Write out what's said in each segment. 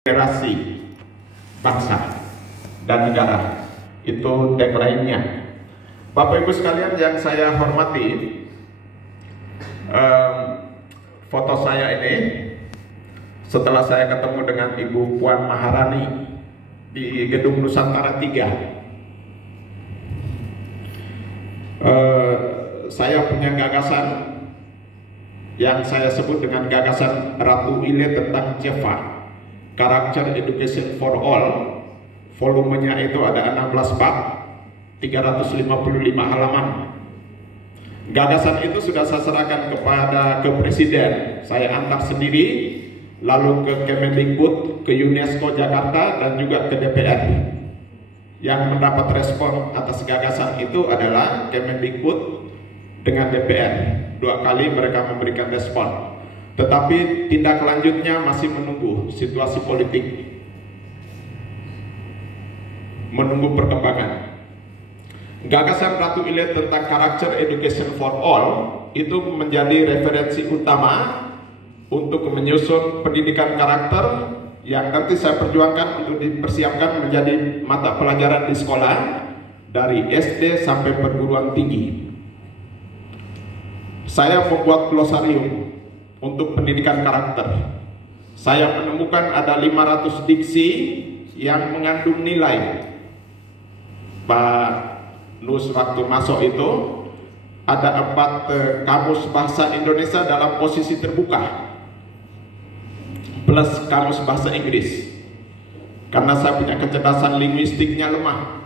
generasi bangsa dan negara. Itu tagline-nya. Bapak Ibu sekalian yang saya hormati, foto saya ini setelah saya ketemu dengan Ibu Puan Maharani di Gedung Nusantara 3. Saya punya gagasan yang saya sebut dengan gagasan Ratu Ile tentang CEFA, Character Education for All. Volumenya itu ada 16 bab, 355 halaman. Gagasan itu sudah saya serahkan ke Presiden. Saya antar sendiri, lalu ke Kemendikbud, ke UNESCO Jakarta, dan juga ke DPR. Yang mendapat respon atas gagasan itu adalah Kemendikbud dengan DPR. 2 kali mereka memberikan respon. Tetapi tindak lanjutnya masih menunggu situasi politik, menunggu perkembangan. Gagasan Ratu Ile tentang Character Education for All itu menjadi referensi utama untuk menyusun pendidikan karakter yang nanti saya perjuangkan untuk dipersiapkan menjadi mata pelajaran di sekolah dari SD sampai perguruan tinggi. Saya membuat glosarium untuk pendidikan karakter. Saya menemukan ada 500 diksi yang mengandung nilai. Pak Nus waktu masuk itu ada 4 kamus bahasa Indonesia dalam posisi terbuka plus kamus bahasa Inggris. Karena saya punya kecerdasan linguistiknya lemah,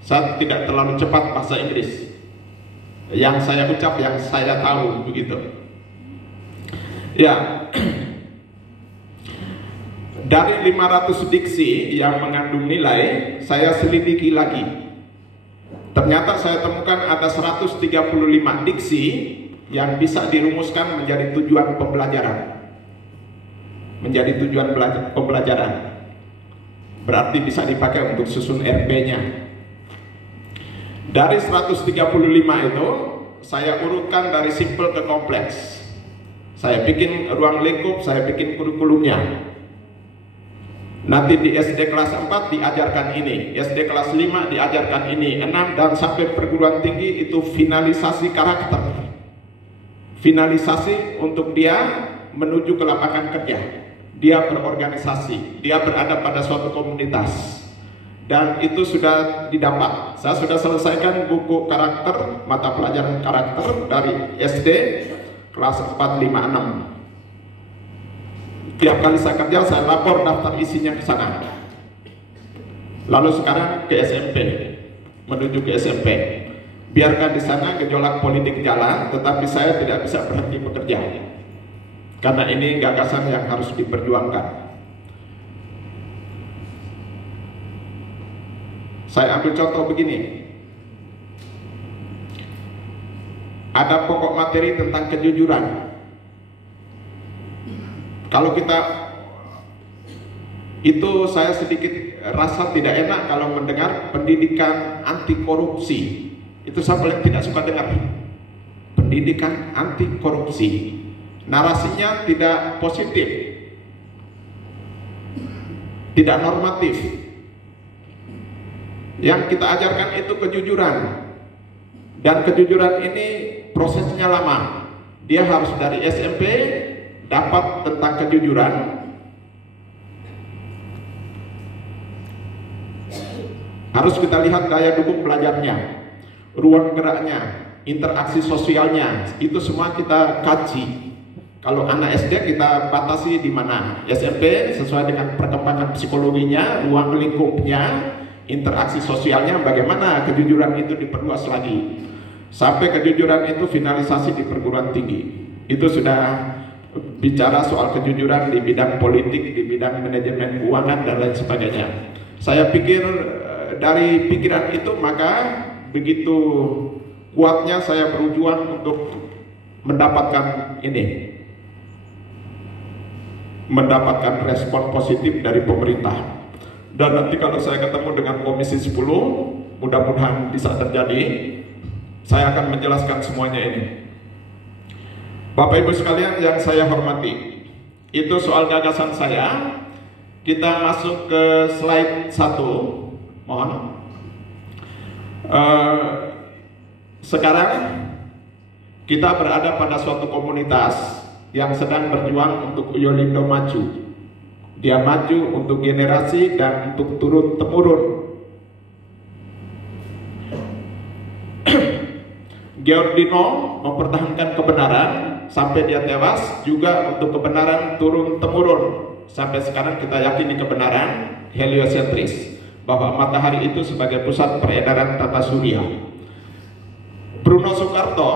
saya tidak terlalu cepat bahasa Inggris. Yang saya ucap, yang saya tahu begitu. Ya, dari 500 diksi yang mengandung nilai, saya selidiki lagi. Ternyata saya temukan ada 135 diksi yang bisa dirumuskan menjadi tujuan pembelajaran. Menjadi tujuan pembelajaran. Berarti bisa dipakai untuk susun RP-nya. Dari 135 itu, saya urutkan dari simple ke kompleks. Saya bikin ruang lingkup, saya bikin kurikulumnya. Nanti di SD kelas 4 diajarkan ini, SD kelas 5 diajarkan ini, 6 dan sampai perguruan tinggi itu finalisasi karakter. Finalisasi untuk dia menuju ke lapangan kerja. Dia berorganisasi, dia berada pada suatu komunitas. Dan itu sudah didapat. Saya sudah selesaikan buku karakter, mata pelajaran karakter dari SD kelas 4, 5, 6. Tiap kali saya kerja, saya lapor daftar isinya ke sana. Lalu sekarang ke SMP, menuju ke SMP. Biarkan di sana gejolak politik jalan, tetapi saya tidak bisa berhenti bekerja. Karena ini gagasan yang harus diperjuangkan. Saya ambil contoh begini. Ada pokok materi tentang kejujuran. Kalau kita itu, saya sedikit rasa tidak enak kalau mendengar pendidikan anti korupsi. Itu saya paling tidak suka dengar. Pendidikan anti korupsi. Narasinya tidak positif, tidak normatif. Yang kita ajarkan itu kejujuran. Dan kejujuran ini prosesnya lama. Dia harus dari SMP dapat tentang kejujuran. Harus kita lihat daya dukung belajarnya, ruang geraknya, interaksi sosialnya, itu semua kita kaji. Kalau anak SD kita batasi di mana, SMP sesuai dengan perkembangan psikologinya, ruang lingkupnya, interaksi sosialnya, bagaimana kejujuran itu diperluas lagi. Sampai kejujuran itu finalisasi di perguruan tinggi. Itu sudah bicara soal kejujuran di bidang politik, di bidang manajemen keuangan dan lain sebagainya. Saya pikir dari pikiran itu maka begitu kuatnya saya berjuang untuk mendapatkan ini, mendapatkan respon positif dari pemerintah. Dan nanti kalau saya ketemu dengan Komisi 10, mudah-mudahan bisa terjadi, saya akan menjelaskan semuanya ini. Bapak Ibu sekalian yang saya hormati, itu soal gagasan saya. Kita masuk ke slide 1. Mohon. Sekarang kita berada pada suatu komunitas yang sedang berjuang untuk Yolindo maju. Dia maju untuk generasi dan untuk turun-temurun. Giordino mempertahankan kebenaran sampai dia tewas, juga untuk kebenaran turun-temurun. Sampai sekarang kita yakini kebenaran heliosentris, bahwa matahari itu sebagai pusat peredaran tata surya. Bruno Soekarto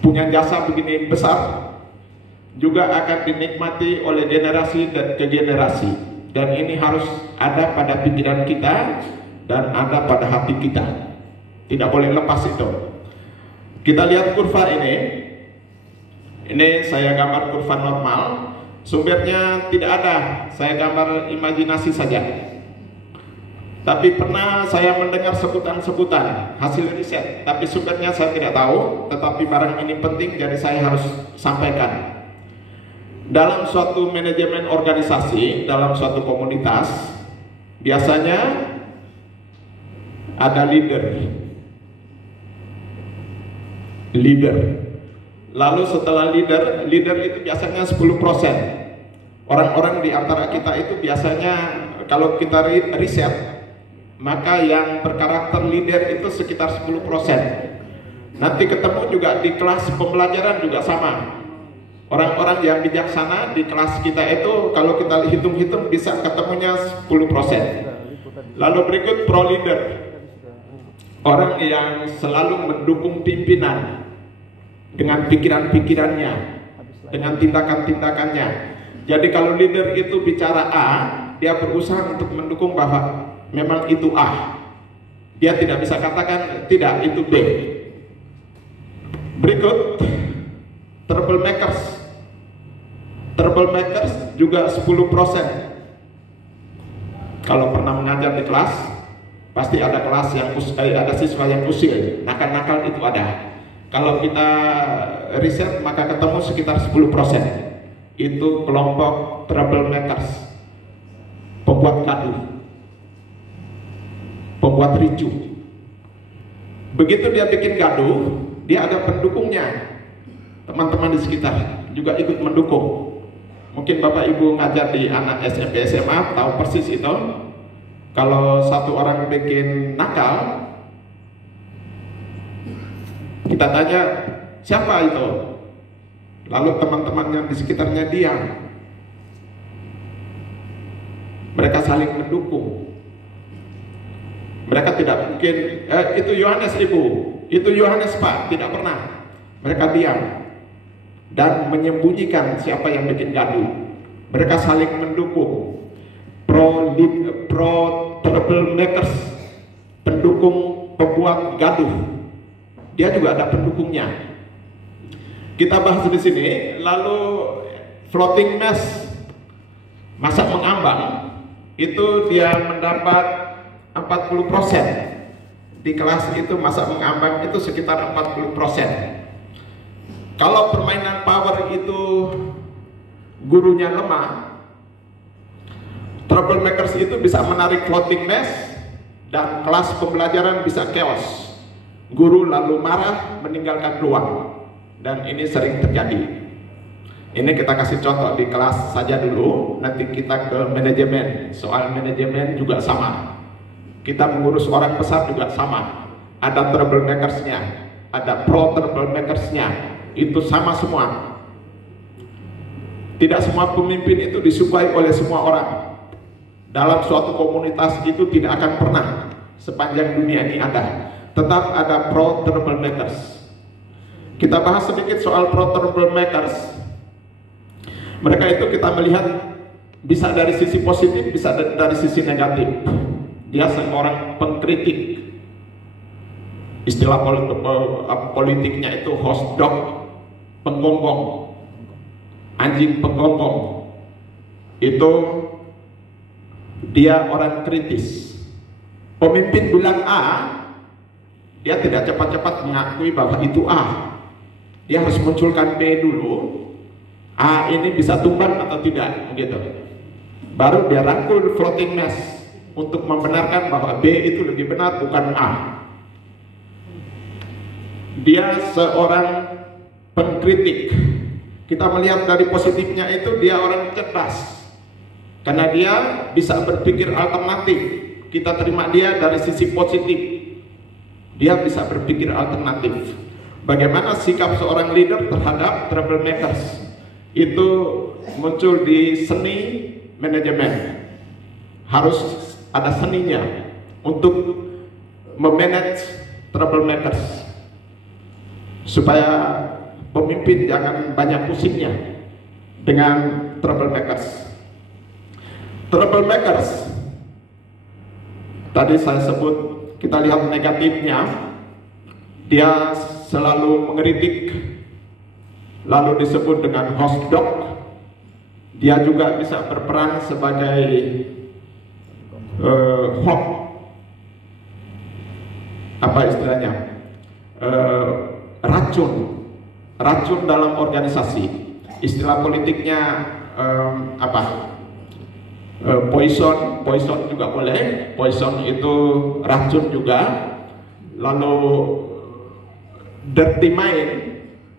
punya jasa begini besar, juga akan dinikmati oleh generasi dan ke generasi. Dan ini harus ada pada pikiran kita dan ada pada hati kita. Tidak boleh lepas itu. Kita lihat kurva ini. Ini saya gambar kurva normal. Sumbernya tidak ada, saya gambar imajinasi saja. Tapi pernah saya mendengar sebutan-sebutan hasil riset, tapi sumbernya saya tidak tahu. Tetapi barang ini penting, jadi saya harus sampaikan. Dalam suatu manajemen organisasi, dalam suatu komunitas, biasanya ada leader. Lalu setelah leader itu biasanya 10%. Orang-orang di antara kita itu biasanya kalau kita riset, maka yang berkarakter leader itu sekitar 10%. Nanti ketemu juga di kelas pembelajaran juga sama. Orang-orang yang bijaksana di kelas kita itu kalau kita hitung-hitung bisa ketemunya 10%. Lalu berikut pro leader. Orang yang selalu mendukung pimpinan dengan pikiran-pikirannya, dengan tindakan-tindakannya. Jadi kalau leader itu bicara A, dia berusaha untuk mendukung bahwa memang itu A. Dia tidak bisa katakan tidak, itu B. Berikut troublemakers. Troublemakers juga 10%. Kalau pernah mengajar di kelas, pasti ada kelas yang ada siswa yang usil, nakal-nakal itu ada. Kalau kita riset maka ketemu sekitar 10%. Itu kelompok troublemakers, pembuat gaduh, pembuat ricuh. Begitu dia bikin gaduh, dia ada pendukungnya. Teman-teman di sekitar juga ikut mendukung. Mungkin Bapak Ibu ngajar di anak SMP SMA tahu persis itu. Kalau satu orang bikin nakal, kita tanya, siapa itu? Lalu teman-teman yang di sekitarnya diam. Mereka saling mendukung. Mereka tidak mungkin, itu Yohanes Ibu, itu Yohanes Pak, tidak pernah. Mereka diam dan menyembunyikan siapa yang bikin gaduh. Mereka saling mendukung. Pro troublemakers, pendukung pembuat gaduh. Dia juga ada pendukungnya. Kita bahas di sini. Lalu floating mess, masak mengambang, itu dia mendapat 40%. Di kelas itu masak mengambang itu sekitar 40%. Kalau permainan power itu gurunya lemah, troublemakers itu bisa menarik floating mess dan kelas pembelajaran bisa chaos. Guru lalu marah, meninggalkan ruang. Dan ini sering terjadi. Ini kita kasih contoh di kelas saja dulu. Nanti kita ke manajemen. Soal manajemen juga sama. Kita mengurus orang besar juga sama. Ada troublemakersnya, ada pro troublemakersnya. Itu sama semua. Tidak semua pemimpin itu disukai oleh semua orang. Dalam suatu komunitas itu tidak akan pernah sepanjang dunia ini ada. Tetap ada pro troublemakers. Kita bahas sedikit soal pro troublemakers. Mereka itu kita melihat bisa dari sisi positif, bisa dari sisi negatif. Dia seorang pengkritik. Istilah politiknya itu host dog, penggonggong, anjing penggonggong. Itu dia orang kritis. Pemimpin bilang A, dia tidak cepat-cepat mengakui bahwa itu A. Dia harus munculkan B dulu. A ini bisa tumbang atau tidak, begitu. Baru dia rangkul floating mass untuk membenarkan bahwa B itu lebih benar, bukan A. Dia seorang pengkritik. Kita melihat dari positifnya itu, dia orang cerdas karena dia bisa berpikir alternatif. Kita terima dia dari sisi positif, dia bisa berpikir alternatif. Bagaimana sikap seorang leader terhadap troublemakers itu muncul di seni manajemen. Harus ada seninya untuk memanage troublemakers, supaya pemimpin jangan banyak pusingnya dengan troublemakers. Troublemakers tadi saya sebut, kita lihat negatifnya, dia selalu mengkritik, lalu disebut dengan host dog. Dia juga bisa berperan sebagai apa istilahnya, racun dalam organisasi. Istilah politiknya poison juga boleh. Poison itu racun juga. Lalu dirty mind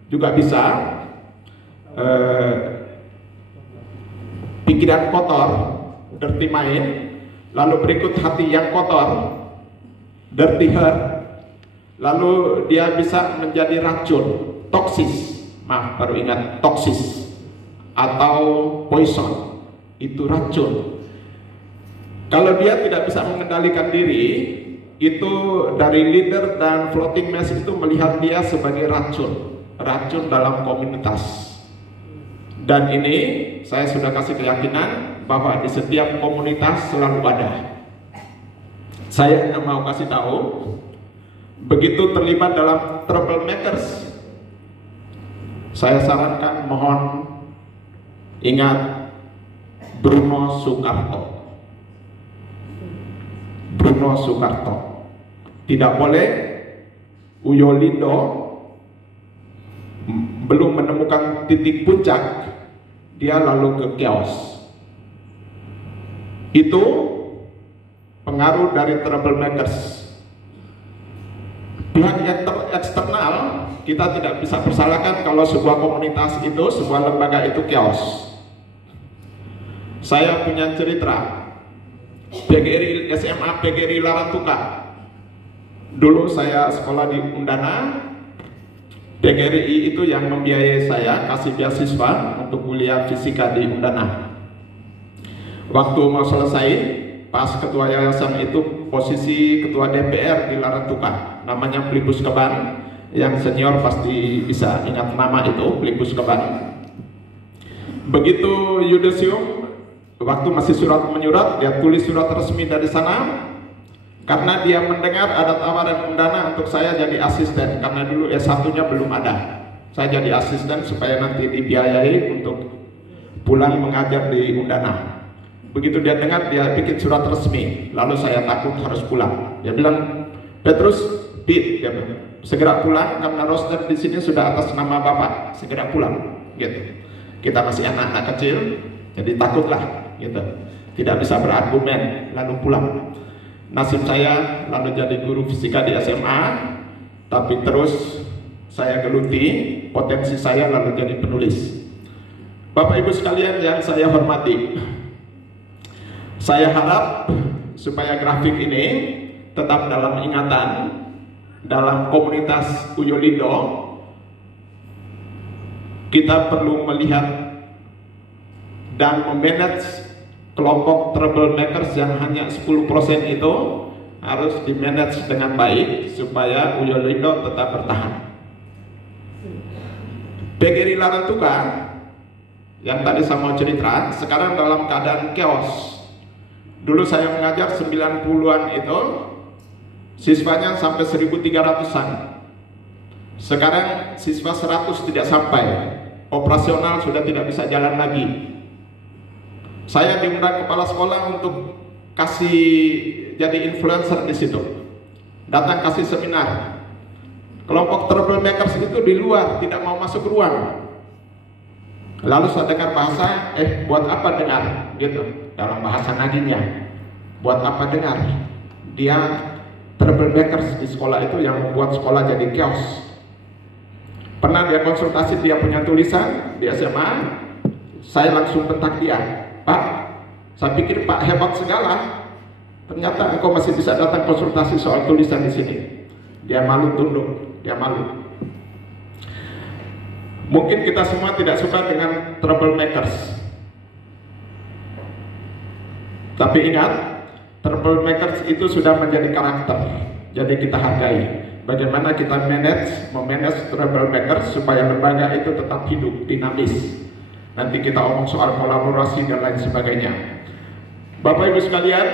juga bisa, pikiran kotor, dirty mind. Lalu berikut hati yang kotor, dirty heart. Lalu dia bisa menjadi racun, toksis, baru ingat, toksis atau poison, itu racun. Kalau dia tidak bisa mengendalikan diri, itu dari leader dan floating mass itu melihat dia sebagai racun dalam komunitas. Dan ini saya sudah kasih keyakinan bahwa di setiap komunitas selalu ada. Saya hanya mau kasih tahu, begitu terlibat dalam troublemakers, saya sarankan mohon ingat Bruno Soekarto. Tidak boleh Uyolindo belum menemukan titik puncak, dia lalu ke chaos. Itu pengaruh dari troublemakers. Pihak eksternal kita tidak bisa persalahkan kalau sebuah komunitas itu, sebuah lembaga itu chaos. Saya punya cerita PGRI SMA PGRI Larantuka. Dulu saya sekolah di Undana. PGRI itu yang membiayai saya, kasih beasiswa untuk kuliah fisika di Undana. Waktu mau selesai, pas ketua yayasan itu posisi ketua DPR di Larantuka, namanya Plibus Keban. Yang senior pasti bisa ingat nama itu, Plibus Keban. Begitu yudisium, waktu masih surat menyurat, dia tulis surat resmi dari sana. Karena dia mendengar ada tawaran Undana untuk saya jadi asisten, karena dulu S1-nya belum ada. Saya jadi asisten supaya nanti dibiayai untuk pulang mengajar di Undana. Begitu dia dengar, dia bikin surat resmi. Lalu saya takut harus pulang. Dia bilang, Petrus, dia bilang, segera pulang karena roster di sini sudah atas nama Bapak. Segera pulang, gitu. Kita masih anak-anak kecil, jadi takutlah, gitu. Tidak bisa berargumen, lalu pulang. Nasib saya lalu jadi guru fisika di SMA, tapi terus saya geluti potensi saya lalu jadi penulis. Bapak Ibu sekalian yang saya hormati, saya harap supaya grafik ini tetap dalam ingatan dalam komunitas Uyolindo. Kita perlu melihat dan memanage kelompok troublemakers yang hanya 10% itu harus dimanage dengan baik supaya Uyolindo tetap bertahan. PGRI Larantuka yang tadi saya mau cerita sekarang dalam keadaan chaos. Dulu saya mengajar 90-an itu siswanya sampai 1.300-an. Sekarang siswa 100 tidak sampai, operasional sudah tidak bisa jalan lagi. Saya diundang kepala sekolah untuk kasih jadi influencer di situ. Datang kasih seminar. Kelompok troublemakers itu di luar, tidak mau masuk ruang. Lalu saya dengar bahasa, buat apa dengar? Gitu, dalam bahasa nadinya. Buat apa dengar? Dia troublemaker di sekolah itu yang membuat sekolah jadi chaos. Pernah dia konsultasi, dia punya tulisan di SMA, saya langsung bentak dia, Pak, saya pikir Pak hebat segala, ternyata engkau masih bisa datang konsultasi soal tulisan di sini. Dia malu tunduk, dia malu. Mungkin kita semua tidak suka dengan troublemakers, tapi ingat, troublemakers itu sudah menjadi karakter, jadi kita hargai. Bagaimana kita memanage troublemakers supaya lembaga itu tetap hidup, dinamis. Nanti kita omong soal kolaborasi dan lain sebagainya. Bapak Ibu sekalian,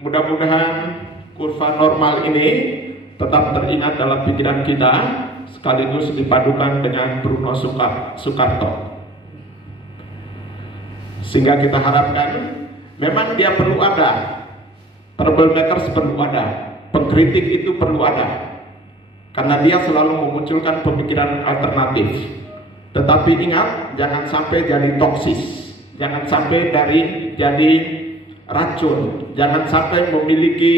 mudah-mudahan kurva normal ini tetap teringat dalam pikiran kita, sekaligus dipadukan dengan Bruno Soekarto. Sehingga kita harapkan, memang dia perlu ada, troublemakers perlu ada, pengkritik itu perlu ada, karena dia selalu memunculkan pemikiran alternatif. Tetapi ingat, jangan sampai jadi toksis, jangan sampai jadi racun, jangan sampai memiliki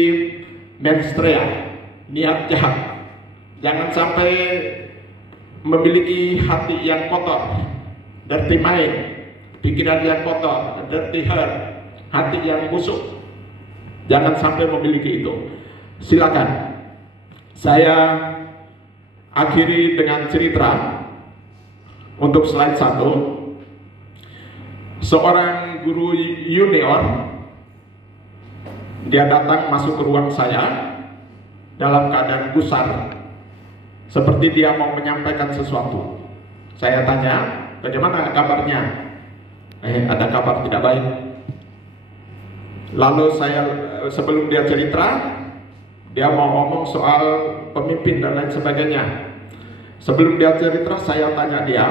menstrea, niat jahat, jangan sampai memiliki hati yang kotor, dirty mind, pikiran yang kotor, dirty heart, hati yang busuk. Jangan sampai memiliki itu. Silakan. Saya akhiri dengan cerita untuk slide 1. Seorang guru junior, dia datang masuk ke ruang saya dalam keadaan gusar, seperti dia mau menyampaikan sesuatu. Saya tanya, bagaimana kabarnya? Ada kabar tidak baik. Lalu saya, sebelum dia cerita, dia mau ngomong soal pemimpin dan lain sebagainya. Sebelum dia cerita, saya tanya dia,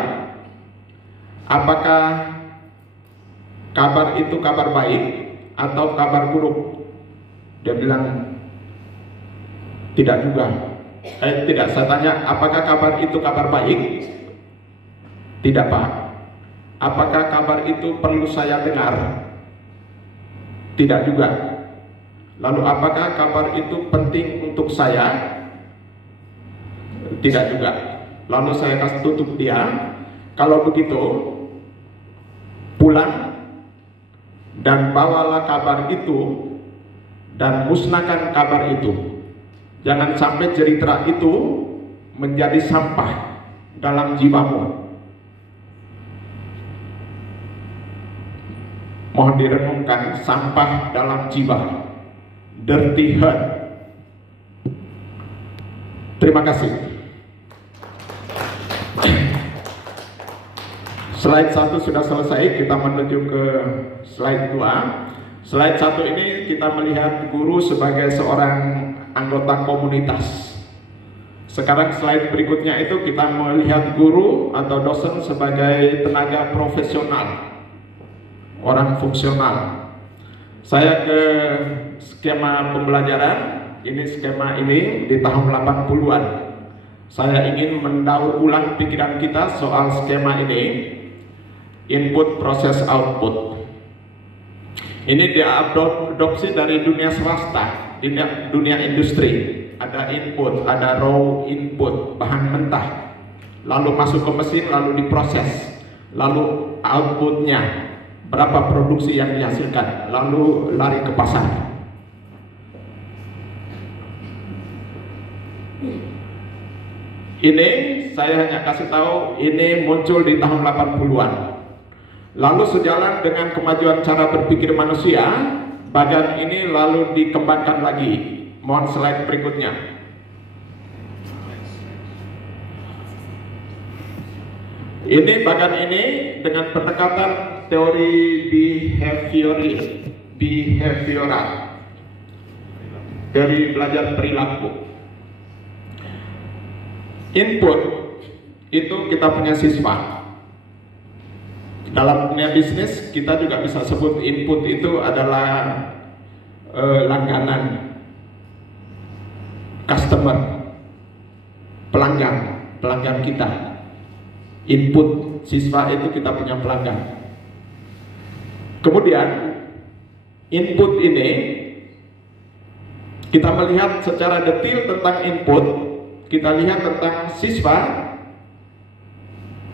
apakah kabar itu kabar baik atau kabar buruk? Dia bilang, tidak juga. Tidak, saya tanya, apakah kabar itu kabar baik? Tidak, Pak. Apakah kabar itu perlu saya dengar? Tidak juga. Lalu apakah kabar itu penting untuk saya? Tidak juga. Lalu saya kasih tutup dia, kalau begitu pulang dan bawalah kabar itu dan musnahkan kabar itu. Jangan sampai cerita itu menjadi sampah dalam jiwamu. Mohon direnungkan, sampah dalam jiwa, dirty heart. Terima kasih. Slide 1 sudah selesai, kita menuju ke slide 2. Slide 1 ini kita melihat guru sebagai seorang anggota komunitas. Sekarang slide berikutnya itu kita melihat guru atau dosen sebagai tenaga profesional, orang fungsional. Saya ke skema pembelajaran, ini skema ini di tahun 80-an. Saya ingin mendaur ulang pikiran kita soal skema ini, input, proses, output. Ini diadopsi dari dunia swasta, dunia industri. Ada input, ada raw input, bahan mentah, lalu masuk ke mesin, lalu diproses, lalu outputnya, berapa produksi yang dihasilkan, lalu lari ke pasar. Ini saya hanya kasih tahu, ini muncul di tahun 80-an. Lalu sejalan dengan kemajuan cara berpikir manusia, bagan ini lalu dikembangkan lagi. Mohon slide berikutnya. Ini bagan ini dengan pendekatan teori behavioral dari belajar perilaku. Input itu kita punya siswa. Dalam dunia bisnis kita juga bisa sebut input itu adalah langganan, customer, pelanggan kita. Input siswa itu kita punya pelanggan. Kemudian input ini kita melihat secara detail tentang input, kita lihat tentang siswa.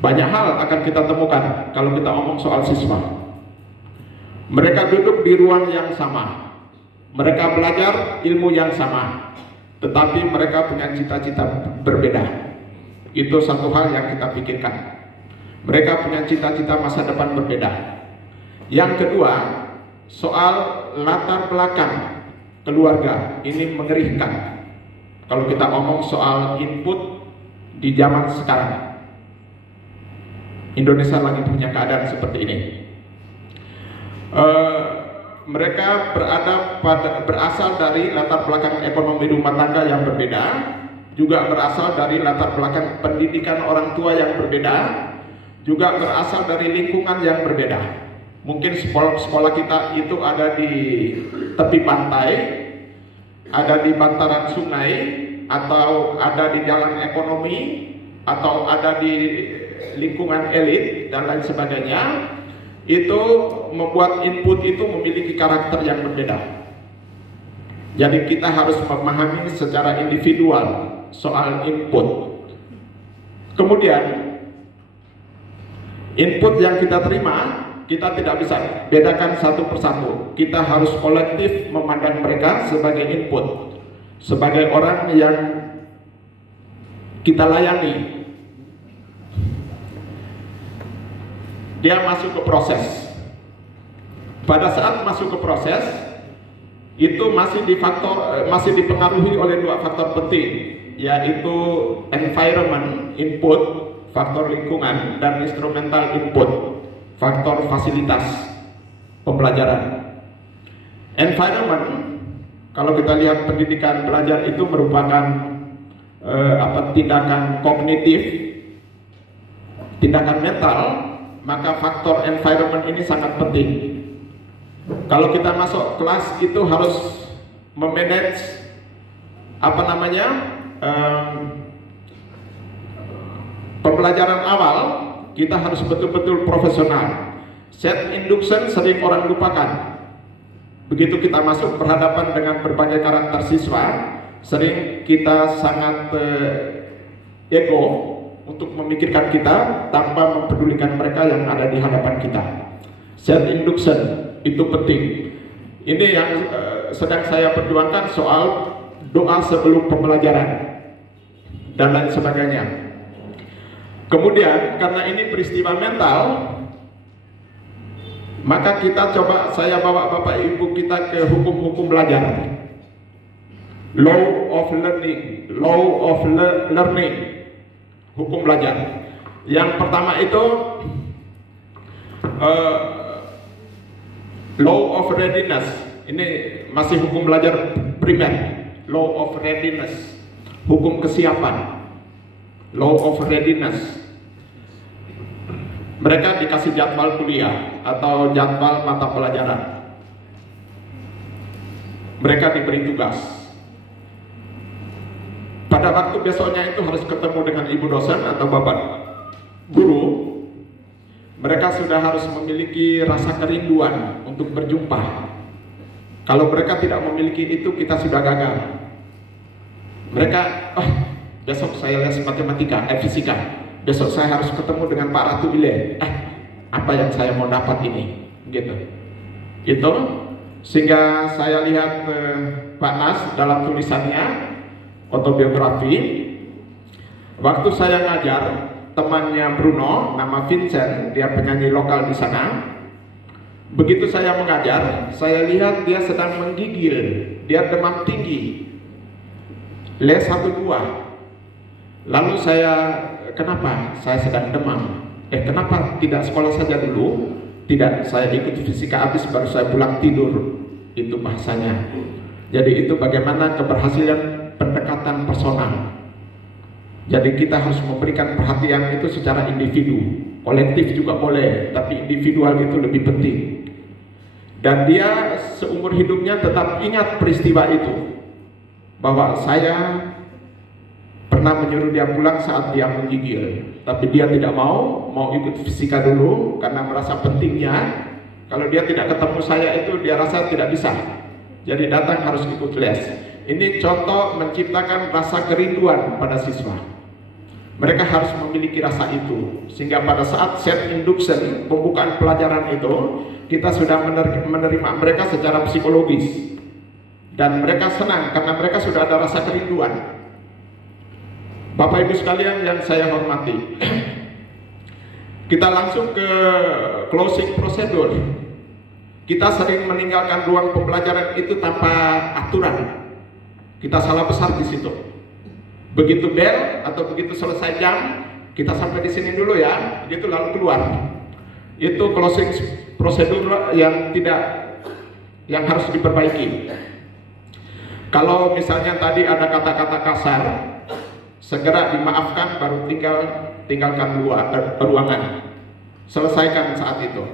Banyak hal akan kita temukan kalau kita omong soal siswa. Mereka duduk di ruang yang sama, mereka belajar ilmu yang sama, tetapi mereka punya cita-cita berbeda. Itu satu hal yang kita pikirkan. Mereka punya cita-cita masa depan berbeda. Yang kedua, soal latar belakang keluarga ini mengerikan. Kalau kita omong soal input di zaman sekarang, Indonesia lagi punya keadaan seperti ini. Mereka berasal dari latar belakang ekonomi rumah tangga yang berbeda, juga berasal dari latar belakang pendidikan orang tua yang berbeda, juga berasal dari lingkungan yang berbeda. Mungkin sekolah kita itu ada di tepi pantai, ada di bantaran sungai, atau ada di jalan ekonomi, atau ada di lingkungan elit dan lain sebagainya. Itu membuat input itu memiliki karakter yang berbeda. Jadi kita harus memahami secara individual soal input. Kemudian input yang kita terima, kita tidak bisa bedakan satu persatu. Kita harus kolektif memandang mereka sebagai input, sebagai orang yang kita layani. Dia masuk ke proses. Pada saat masuk ke proses, itu masih dipengaruhi oleh dua faktor penting, yaitu environment input, faktor lingkungan, dan instrumental input, faktor fasilitas pembelajaran. Environment, kalau kita lihat pendidikan belajar itu merupakan tindakan kognitif, tindakan mental, maka faktor environment ini sangat penting. Kalau kita masuk kelas itu harus memanage pembelajaran awal, kita harus betul-betul profesional. Set induction sering orang lupakan. Begitu kita masuk berhadapan dengan berbagai karakter siswa, sering kita sangat ego untuk memikirkan kita tanpa mempedulikan mereka yang ada di hadapan kita. Self induction itu penting. Ini yang sedang saya perjuangkan soal doa sebelum pembelajaran dan lain sebagainya. Kemudian karena ini peristiwa mental, maka saya bawa Bapak Ibu kita ke hukum-hukum belajar. Law of learning. Hukum belajar. Yang pertama itu law of readiness. Ini masih hukum belajar primer. Law of readiness, hukum kesiapan. Law of readiness. Mereka dikasih jadwal kuliah atau jadwal mata pelajaran. Mereka diberi tugas. Pada waktu besoknya itu harus ketemu dengan ibu dosen atau bapak guru. Mereka sudah harus memiliki rasa kerinduan untuk berjumpa. Kalau mereka tidak memiliki itu, kita sudah gagal. Mereka, besok saya les matematika, fisika. Besok saya harus ketemu dengan Pak Ratu Ile. Apa yang saya mau dapat ini? Gitu. Itu sehingga saya lihat Pak Nas dalam tulisannya autobiografi, waktu saya ngajar, temannya Bruno, nama Vincent, dia penyanyi lokal di sana. Begitu saya mengajar, saya lihat dia sedang menggigil, dia demam tinggi, les 1-2. Lalu kenapa saya sedang demam? Kenapa tidak sekolah saja dulu? Tidak, saya ikut fisika habis baru saya pulang tidur. Itu bahasanya. Jadi itu bagaimana keberhasilan pendekatan personal. Jadi kita harus memberikan perhatian itu secara individu. Kolektif juga boleh, tapi individual itu lebih penting. Dan dia seumur hidupnya tetap ingat peristiwa itu, bahwa saya pernah menyuruh dia pulang saat dia menggigil. tapi dia tidak mau ikut fisika dulu karena merasa pentingnya. Kalau dia tidak ketemu saya itu dia rasa tidak bisa, jadi datang harus ikut les. Ini contoh menciptakan rasa kerinduan pada siswa. Mereka harus memiliki rasa itu, sehingga pada saat set induction, pembukaan pelajaran itu, kita sudah menerima mereka secara psikologis. Dan mereka senang karena mereka sudah ada rasa kerinduan. Bapak Ibu sekalian yang saya hormati, kita langsung ke closing procedure. Kita sering meninggalkan ruang pembelajaran itu tanpa aturan. Kita salah besar di situ. Begitu bel atau begitu selesai jam, kita sampai di sini dulu ya, begitu lalu keluar. Itu closing prosedur yang harus diperbaiki. Kalau misalnya tadi ada kata-kata kasar, segera dimaafkan, baru tinggalkan ruangan. Selesaikan saat itu.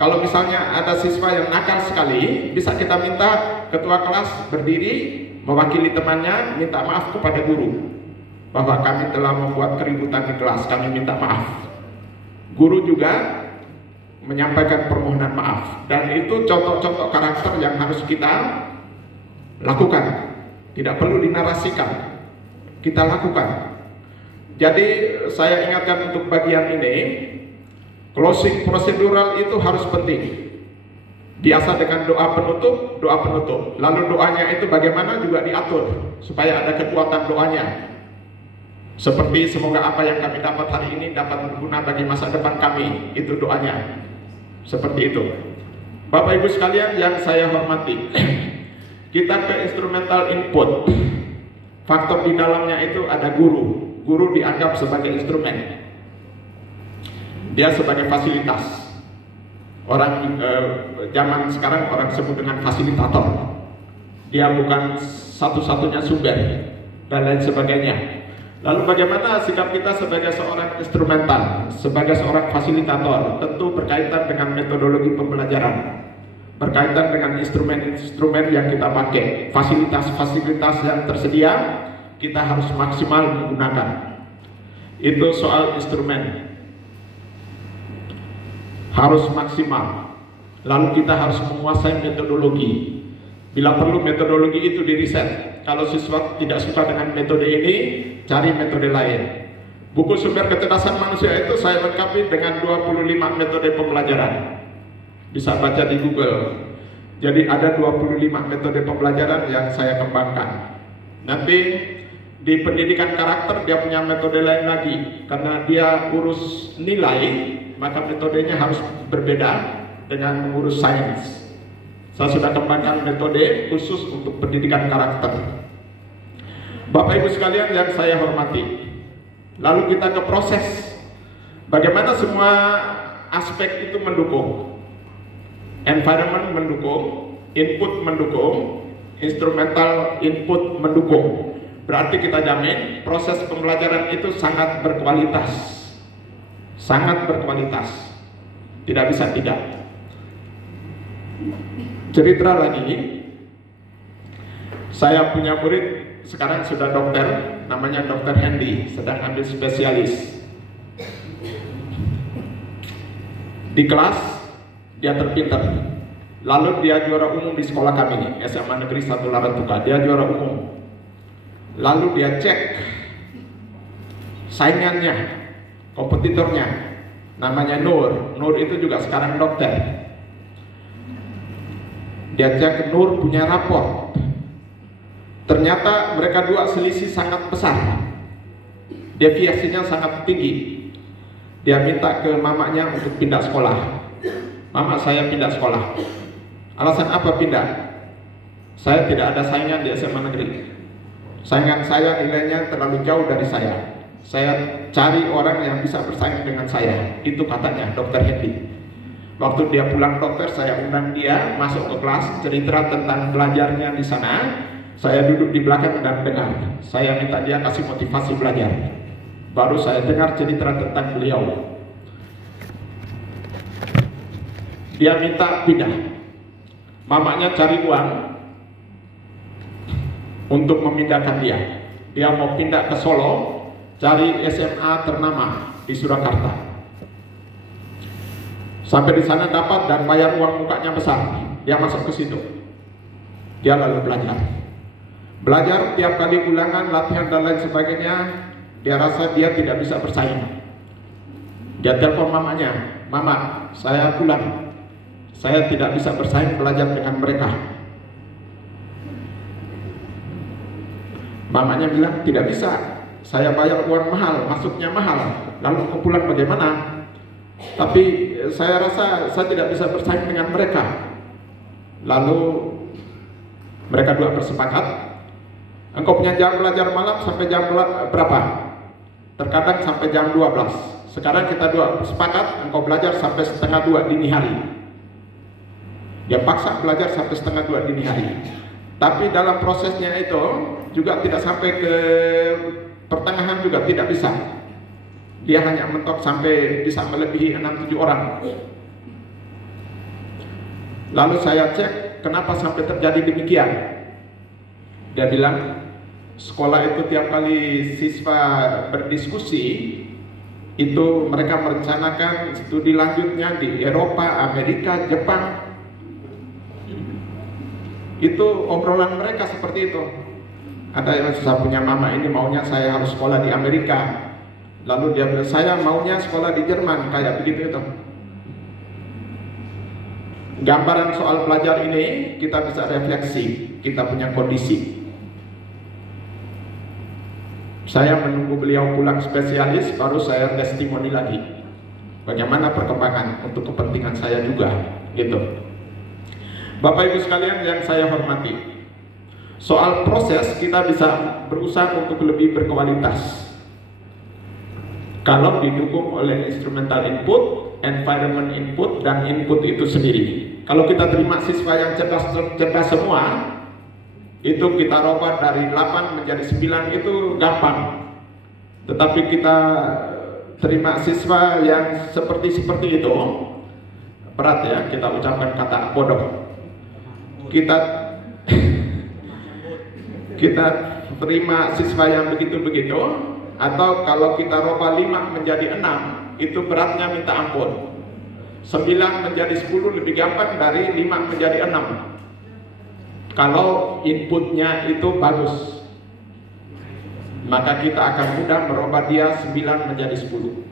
Kalau misalnya ada siswa yang nakal sekali, bisa kita minta ketua kelas berdiri mewakili temannya, minta maaf kepada guru bahwa kami telah membuat keributan di kelas, kami minta maaf. Guru juga menyampaikan permohonan maaf. Dan itu contoh-contoh karakter yang harus kita lakukan. Tidak perlu dinarasikan, kita lakukan. Jadi saya ingatkan untuk bagian ini, closing prosedural itu harus penting. Biasa dengan doa penutup. Lalu doanya itu bagaimana juga diatur supaya ada kekuatan doanya. Seperti semoga apa yang kami dapat hari ini dapat berguna bagi masa depan kami. Itu doanya. Seperti itu. Bapak Ibu sekalian yang saya hormati, kita ke instrumental input. Faktor di dalamnya itu ada guru. Guru dianggap sebagai instrumen. Dia sebagai fasilitas. Orang zaman sekarang orang sebut dengan fasilitator. Dia bukan satu-satunya sumber dan lain sebagainya. Lalu bagaimana sikap kita sebagai seorang instrumental, sebagai seorang fasilitator? Tentu berkaitan dengan metodologi pembelajaran, berkaitan dengan instrumen-instrumen yang kita pakai, fasilitas-fasilitas yang tersedia, kita harus maksimal menggunakan. Itu soal instrumen. Harus maksimal. Lalu kita harus menguasai metodologi. Bila perlu metodologi itu diriset. Kalau siswa tidak suka dengan metode ini, cari metode lain. Buku sumber kecerdasan manusia itu saya lengkapi dengan 25 metode pembelajaran. Bisa baca di Google. Jadi ada 25 metode pembelajaran yang saya kembangkan. Nanti di pendidikan karakter dia punya metode lain lagi. Karena dia urus nilai, maka metodenya harus berbeda dengan mengurus sains. Saya sudah kembangkan metode khusus untuk pendidikan karakter. Bapak Ibu sekalian yang saya hormati, lalu kita ke proses. Bagaimana semua aspek itu mendukung. Environment mendukung, input mendukung, instrumental input mendukung. Berarti kita jamin proses pembelajaran itu sangat berkualitas. Sangat berkualitas. Tidak bisa tidak. Cerita lagi, saya punya murid sekarang sudah dokter, namanya Dr. Hendy, sedang ambil spesialis. Di kelas dia terpintar, lalu dia juara umum di sekolah kami, SMA Negeri 1 Laratuka, dia juara umum. Lalu dia cek saingannya, kompetitornya, namanya Nur. Nur itu juga sekarang dokter. Dia cek Nur punya rapor. Ternyata mereka dua selisih sangat besar. Deviasinya sangat tinggi. Dia minta ke mamanya untuk pindah sekolah. Mama, saya pindah sekolah. Alasan apa pindah? Saya tidak ada saingan di SMA negeri. Saingan saya nilainya terlalu jauh dari saya. Saya cari orang yang bisa bersaing dengan saya. Itu katanya Dr. Hendy. Waktu dia pulang dokter, saya undang dia masuk ke kelas, cerita tentang belajarnya di sana. Saya duduk di belakang dan dengar. Saya minta dia kasih motivasi belajar. Baru saya dengar cerita tentang beliau. Dia minta pindah. Mamanya cari uang untuk memindahkan dia. Dia mau pindah ke Solo, cari SMA ternama di Surakarta. Sampai di sana dapat dan bayar uang mukanya besar. Dia masuk ke situ. Dia lalu belajar tiap kali ulangan, latihan dan lain sebagainya. Dia rasa dia tidak bisa bersaing. Dia telepon mamanya, "Mama, saya pulang. Saya tidak bisa bersaing belajar dengan mereka." Mamanya bilang, "Tidak bisa. Saya bayar uang mahal, masuknya mahal. Lalu mau pulang bagaimana? Tapi saya rasa saya tidak bisa bersaing dengan mereka." Lalu mereka dua bersepakat, "Engkau punya jam belajar malam sampai jam berapa?" "Terkadang sampai jam 12. Sekarang kita dua bersepakat, engkau belajar sampai setengah 2 dini hari." Dia paksa belajar sampai setengah 2 dini hari. Tapi dalam prosesnya itu juga tidak sampai ke pertengahan, juga tidak bisa. Dia hanya mentok sampai bisa melebihi 6-7 orang. Lalu saya cek, kenapa sampai terjadi demikian? Dia bilang, sekolah itu tiap kali siswa berdiskusi, itu mereka merencanakan studi lanjutnya di Eropa, Amerika, Jepang. Itu obrolan mereka seperti itu. Ada yang susah punya mama ini maunya saya harus sekolah di Amerika. Lalu dia bilang, "Saya maunya sekolah di Jerman," kayak begitu itu. Gambaran soal belajar ini kita bisa refleksi, kita punya kondisi. Saya menunggu beliau pulang spesialis, baru saya testimoni lagi bagaimana perkembangan untuk kepentingan saya juga, gitu. Bapak Ibu sekalian yang saya hormati, soal proses kita bisa berusaha untuk lebih berkualitas kalau didukung oleh instrumental input, environment input, dan input itu sendiri. Kalau kita terima siswa yang cerdas semua, itu kita robah dari 8 menjadi 9 itu gampang. Tetapi kita terima siswa yang seperti itu, berat ya, kita ucapkan kata bodoh. Kita terima siswa yang begitu-begitu, atau kalau kita robah 5 menjadi 6, itu beratnya minta ampun. 9 menjadi 10 lebih gampang dari 5 menjadi 6. Kalau inputnya itu bagus, maka kita akan mudah merubah dia 9 menjadi 10.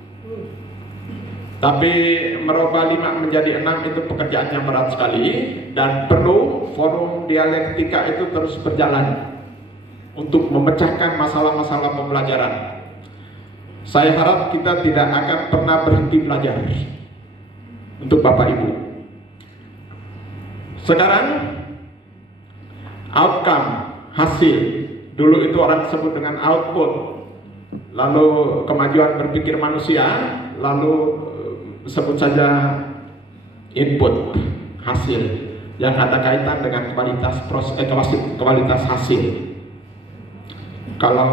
Tapi merubah 5 menjadi 6 itu pekerjaannya berat sekali, dan perlu forum dialektika itu terus berjalan untuk memecahkan masalah-masalah pembelajaran. Saya harap kita tidak akan pernah berhenti belajar untuk Bapak Ibu. Sekarang outcome, hasil. Dulu itu orang sebut dengan output, lalu kemajuan berpikir manusia, lalu sebut saja input, hasil, yang ada kaitan dengan kualitas hasil. Kalau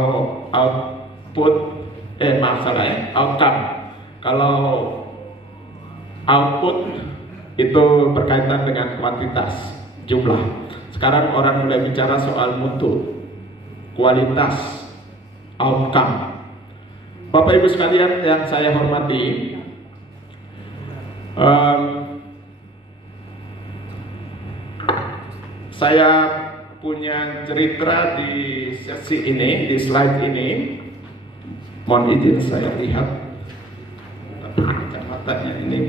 output, outcome. Kalau output itu berkaitan dengan kuantitas, jumlah. Sekarang orang mulai bicara soal mutu, kualitas, outcome. Bapak Ibu sekalian yang saya hormati, saya punya cerita di sesi ini, di slide ini. Mohon izin saya lihat, tapi kacamatanya ini.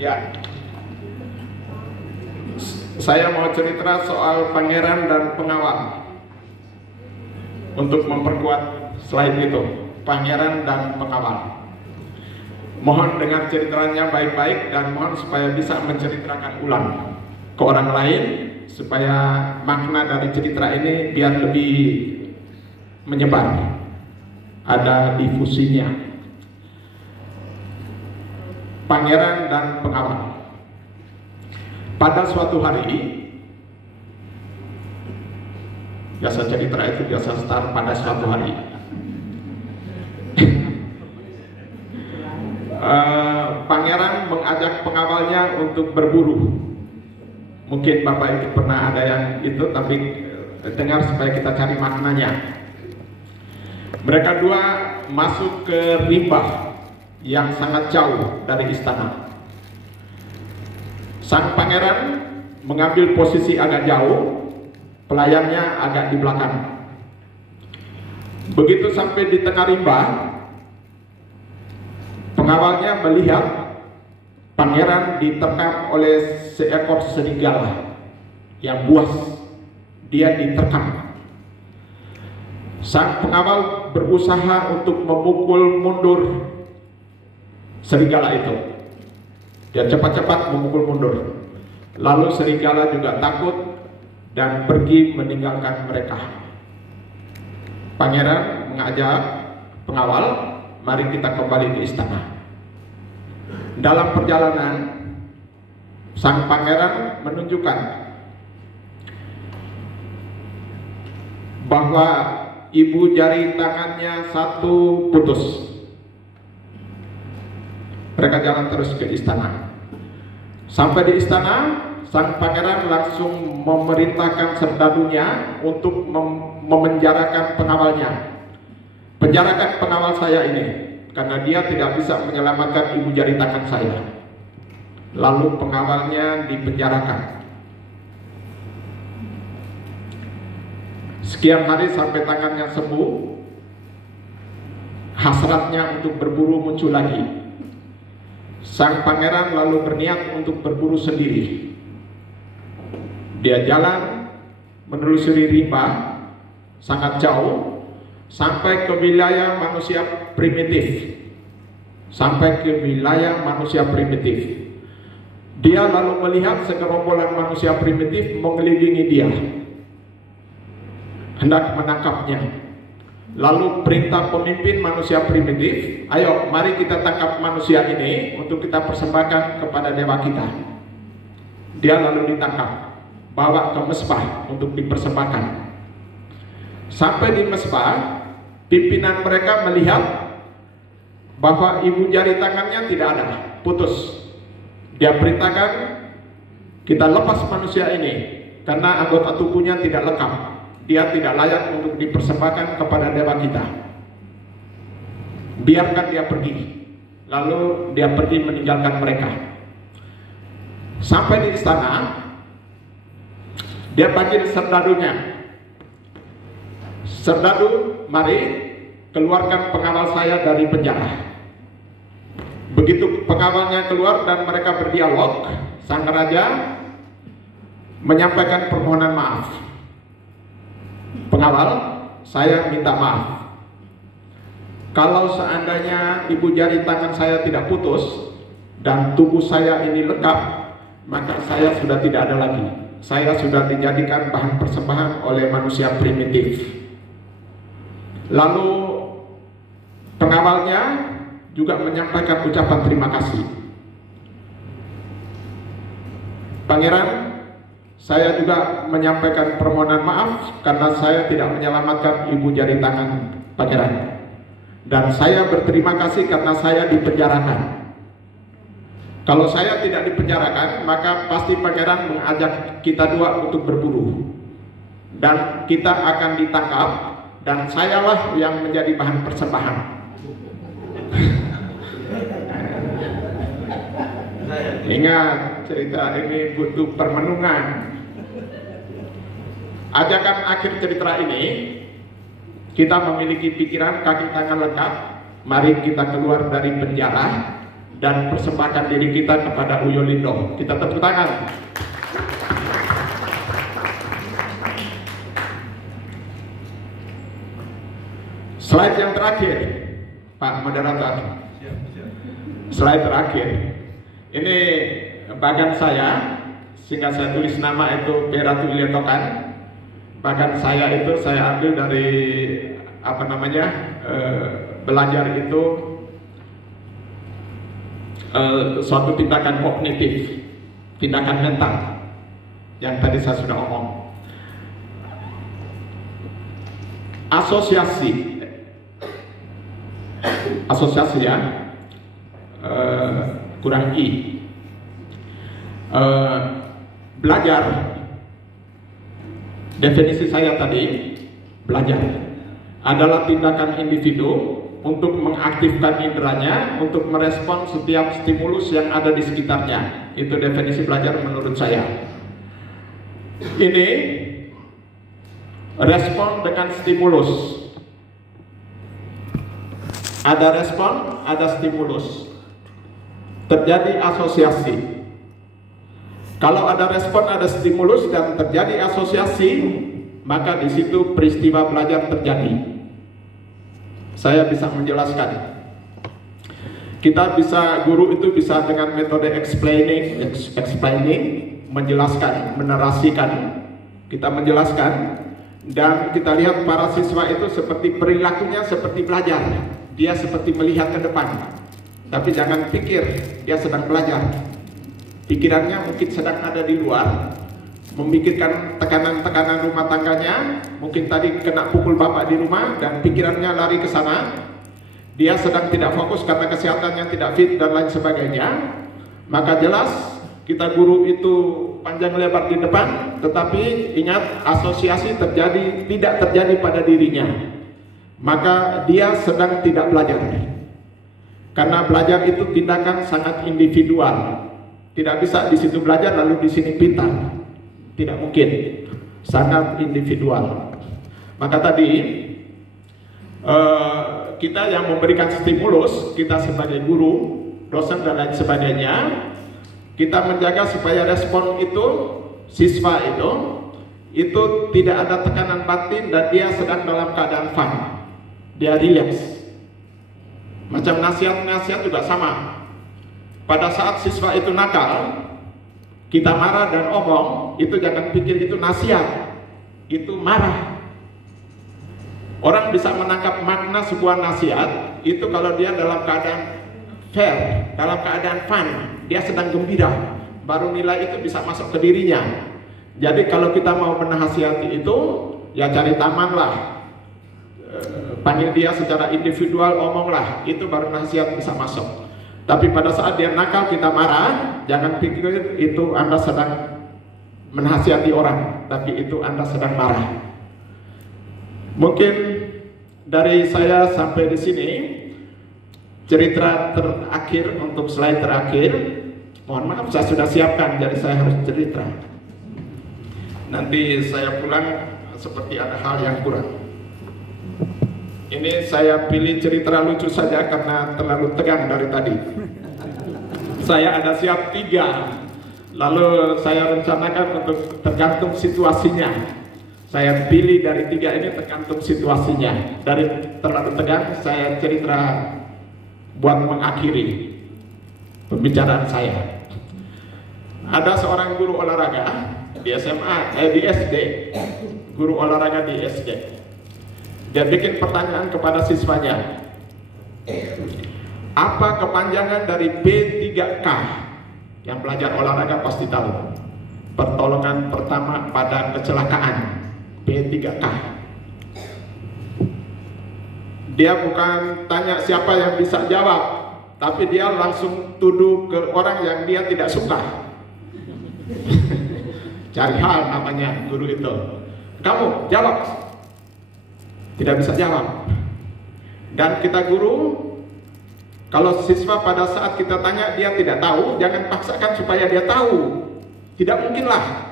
Ya, saya mau cerita soal pangeran dan pengawal. Untuk memperkuat slide itu, pangeran dan pengawal. Mohon dengar ceritanya baik-baik dan mohon supaya bisa menceritakan ulang ke orang lain, supaya makna dari cerita ini biar lebih menyebar, ada difusinya. Pangeran dan pengawal. Pada suatu hari, biasa cerita itu biasa start pada suatu hari. Pangeran mengajak pengawalnya untuk berburu, Mungkin Bapak itu pernah ada yang itu, tapi dengar supaya kita cari maknanya. Mereka dua masuk ke rimba yang sangat jauh dari istana. Sang pangeran mengambil posisi agak jauh, pelayannya agak di belakang. Begitu sampai di tengah rimba, pengawalnya melihat pangeran diterkam oleh seekor serigala yang buas. Dia diterkam. Sang pengawal berusaha untuk memukul mundur serigala itu. Dia cepat-cepat memukul mundur. Lalu serigala juga takut dan pergi meninggalkan mereka. Pangeran mengajak pengawal, mari kita kembali ke istana. Dalam perjalanan, sang pangeran menunjukkan bahwa ibu jari tangannya satu putus. Mereka jalan terus ke istana. Sampai di istana, sang pangeran langsung memerintahkan serdadunya untuk memenjarakan pengawalnya. Penjarakan pengawal saya ini, karena dia tidak bisa menyelamatkan ibu jari tangan saya. Lalu pengawalnya dipenjarakan. Sekian hari sampai tangannya sembuh, hasratnya untuk berburu muncul lagi. Sang pangeran lalu berniat untuk berburu sendiri. Dia jalan menelusuri rimba sangat jauh sampai ke wilayah manusia primitif. Dia lalu melihat segerombolan manusia primitif mengelilingi dia, hendak menangkapnya. Lalu perintah pemimpin manusia primitif, ayo mari kita tangkap manusia ini untuk kita persembahkan kepada dewa kita. Dia lalu ditangkap, bawa ke mesbah untuk dipersembahkan. Sampai di mesbah, pimpinan mereka melihat bahwa ibu jari tangannya tidak ada, putus. Dia perintahkan, kita lepas manusia ini karena anggota tubuhnya tidak lengkap. Dia tidak layak untuk dipersembahkan kepada dewa kita. Biarkan dia pergi. Lalu dia pergi meninggalkan mereka. Sampai di istana, dia panggil serdadunya. Serdadu, mari keluarkan pengawal saya dari penjara. Begitu pengawalnya keluar dan mereka berdialog, sang raja menyampaikan permohonan maaf. Pengawal, saya minta maaf. Kalau seandainya ibu jari tangan saya tidak putus dan tubuh saya ini lengkap, maka saya sudah tidak ada lagi. Saya sudah dijadikan bahan persembahan oleh manusia primitif. Lalu pengawalnya juga menyampaikan ucapan terima kasih. Pangeran, saya juga menyampaikan permohonan maaf karena saya tidak menyelamatkan ibu jari tangan pangeran. Dan saya berterima kasih karena saya dipenjarakan. Kalau saya tidak dipenjarakan, maka pasti pangeran mengajak kita dua untuk berburu. Dan kita akan ditangkap, dan sayalah yang menjadi bahan persembahan. Ingat, cerita ini butuh permenungan. Ajakan akhir cerita ini, kita memiliki pikiran kaki tangan lengkap. Mari kita keluar dari penjara dan persembahkan diri kita kepada Uyo Lindo. Kita tepuk tangan. Slide yang terakhir, Pak Moderator. Slide terakhir. Ini bagan saya, sehingga saya tulis nama itu Peratu Iletokan. Bagan saya itu saya ambil dari belajar itu suatu tindakan kognitif, tindakan mental yang tadi saya sudah omong. Asosiasi ya, kurang I. Belajar, definisi saya tadi, belajar adalah tindakan individu untuk mengaktifkan inderanya untuk merespon setiap stimulus yang ada di sekitarnya. Itu definisi belajar menurut saya. Ini respon dengan stimulus. Ada respon, ada stimulus. Terjadi asosiasi. Kalau ada respon, ada stimulus dan terjadi asosiasi, maka di situ peristiwa belajar terjadi. Saya bisa menjelaskan. Kita bisa, guru itu bisa dengan metode explaining, menjelaskan, menerasikan. Kita menjelaskan dan kita lihat para siswa itu seperti perilakunya seperti belajar. Dia seperti melihat ke depan. Tapi jangan pikir dia sedang belajar. Pikirannya mungkin sedang ada di luar, memikirkan tekanan-tekanan rumah tangganya, mungkin tadi kena pukul bapak di rumah dan pikirannya lari ke sana. Dia sedang tidak fokus karena kesehatannya tidak fit dan lain sebagainya. Maka jelas kita guru itu panjang lebar di depan, tetapi ingat asosiasi tidak terjadi pada dirinya. Maka dia sedang tidak belajar. Karena belajar itu tindakan sangat individual. Tidak bisa di situ belajar lalu di sini pintar. Tidak mungkin, sangat individual. Maka tadi kita yang memberikan stimulus, kita sebagai guru, dosen dan lain sebagainya, kita menjaga supaya respon itu, siswa itu tidak ada tekanan batin dan dia sedang dalam keadaan fun. Dia rileks. Macam nasihat-nasihat juga sama. Pada saat siswa itu nakal, kita marah dan omong, itu jangan pikir itu nasihat, itu marah. Orang bisa menangkap makna sebuah nasihat itu kalau dia dalam keadaan fair, dalam keadaan fun, dia sedang gembira, baru nilai itu bisa masuk ke dirinya. Jadi kalau kita mau menasihati itu, ya cari taman lah, panggil dia secara individual, omonglah, itu baru nasihat bisa masuk. Tapi pada saat dia nakal kita marah, jangan pikir itu Anda sedang menasihati orang, tapi itu Anda sedang marah. Mungkin dari saya sampai di sini, cerita terakhir untuk slide terakhir. Mohon maaf saya sudah siapkan, jadi saya harus cerita. Nanti saya pulang seperti ada hal yang kurang. Ini saya pilih cerita lucu saja karena terlalu tegang dari tadi. Saya ada siap 3, lalu saya rencanakan untuk tergantung situasinya. Saya pilih dari 3 ini tergantung situasinya. Dari terlalu tegang, saya cerita buat mengakhiri pembicaraan saya. Ada seorang guru olahraga di SMA, di SD, guru olahraga di SD. Dia bikin pertanyaan kepada siswanya, apa kepanjangan dari P3K? Yang belajar olahraga pasti tahu. Pertolongan pertama pada kecelakaan, P3K. Dia bukan tanya siapa yang bisa jawab, tapi dia langsung tuduh ke orang yang dia tidak suka. Cari hal namanya guru itu. Kamu jawab. Tidak bisa jawab. Dan kita guru, kalau siswa pada saat kita tanya dia tidak tahu, jangan paksakan supaya dia tahu. Tidak mungkinlah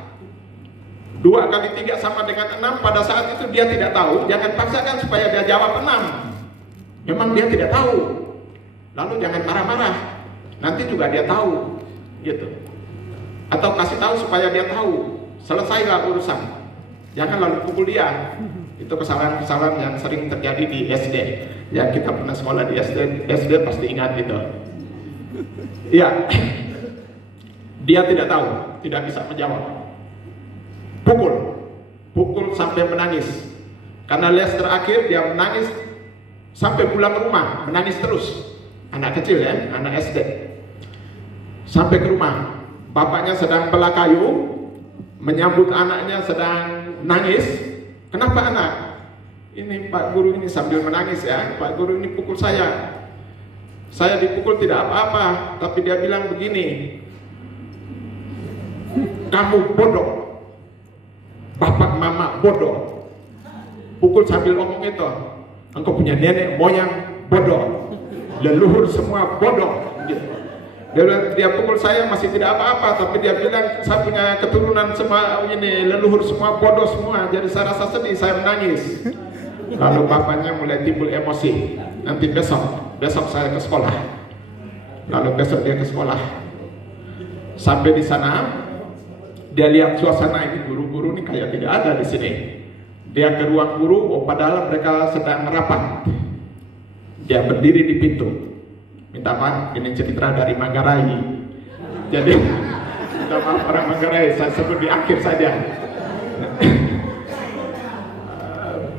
2 kali 3 sama dengan 6. Pada saat itu dia tidak tahu, jangan paksakan supaya dia jawab 6. Memang dia tidak tahu. Lalu jangan marah-marah, nanti juga dia tahu gitu. Atau kasih tahu supaya dia tahu. Selesailah urusan. Jangan lalu pukul dia. Itu kesalahan-kesalahan yang sering terjadi di SD. Yang kita pernah sekolah di SD pasti ingat itu. Iya. Dia tidak tahu, tidak bisa menjawab. Pukul sampai menangis. Karena les terakhir dia menangis sampai pulang ke rumah, menangis terus. Anak kecil ya, anak SD. Sampai ke rumah, bapaknya sedang belah kayu, menyambut anaknya sedang nangis. Kenapa anak? Ini Pak Guru ini sambil menangis ya, Pak Guru ini pukul saya. Saya dipukul tidak apa-apa, tapi dia bilang begini, kamu bodoh, bapak mama bodoh. Pukul sambil ngomong itu, engkau punya nenek moyang bodoh, leluhur semua bodoh. Dia pukul saya masih tidak apa-apa, tapi dia bilang saya punya keturunan semua ini, leluhur semua bodoh semua. Jadi saya rasa sedih, saya menangis. Lalu bapaknya mulai timbul emosi. Nanti besok saya ke sekolah. Lalu besok dia ke sekolah. Sampai di sana, dia lihat suasana ini, guru-guru ini kayak tidak ada di sini. Dia ke ruang guru, padahal mereka sedang merapat. Dia berdiri di pintu. Minta maaf, ini cerita dari Manggarai. Jadi, minta maaf orang Manggarai, saya sebut di akhir saja.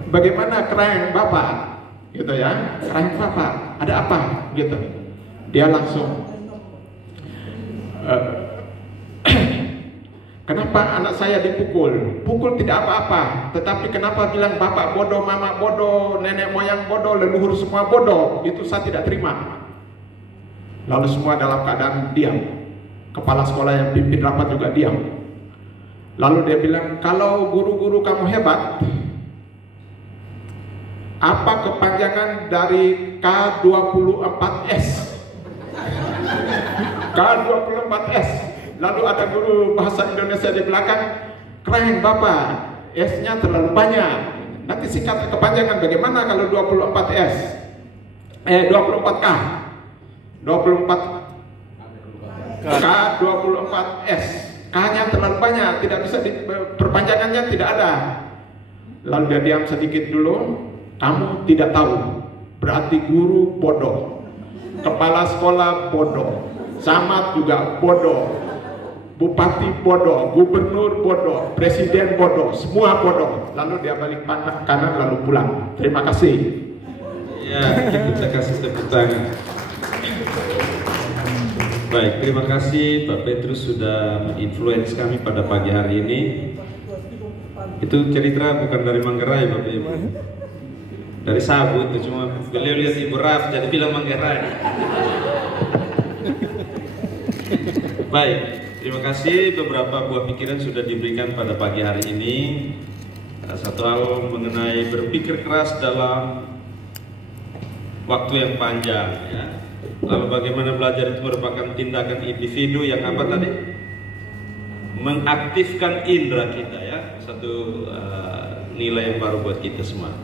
Bagaimana keren Bapak? Gitu ya, keren Bapak, ada apa? Gitu. Dia langsung, kenapa anak saya dipukul? Pukul tidak apa-apa, tetapi kenapa bilang bapak bodoh, mama bodoh, nenek moyang bodoh, leluhur semua bodoh? Itu saya tidak terima. Lalu semua dalam keadaan diam. Kepala sekolah yang pimpin rapat juga diam. Lalu dia bilang, kalau guru-guru kamu hebat, apa kepanjangan dari K24S? K24S. Lalu ada guru bahasa Indonesia di belakang, keren Bapak, S-nya terlalu banyak. Nanti singkat kepanjangan bagaimana kalau 24S? 24K. 24K24S. K-nya terlalu banyak, tidak bisa perpanjangannya tidak ada. Lalu dia diam sedikit dulu. Kamu tidak tahu, berarti guru bodoh, kepala sekolah bodoh, camat juga bodoh, bupati bodoh, gubernur bodoh, presiden bodoh, semua bodoh. Lalu dia balik kanan lalu pulang. Terima kasih. Ya, kita kasih tepuk tangan. Baik, terima kasih Pak Petrus sudah menginfluence kami pada pagi hari ini. Itu cerita bukan dari Manggarai Bapak Ibu, dari Sabu itu, cuma beliau lihat Ibu Raf jadi bilang Manggarai. Baik, terima kasih. Beberapa buah pikiran sudah diberikan pada pagi hari ini. Satu hal mengenai berpikir keras dalam waktu yang panjang, ya. Lalu bagaimana belajar itu merupakan tindakan individu yang apa tadi? Mengaktifkan indera kita, ya. Satu nilai yang baru buat kita semua.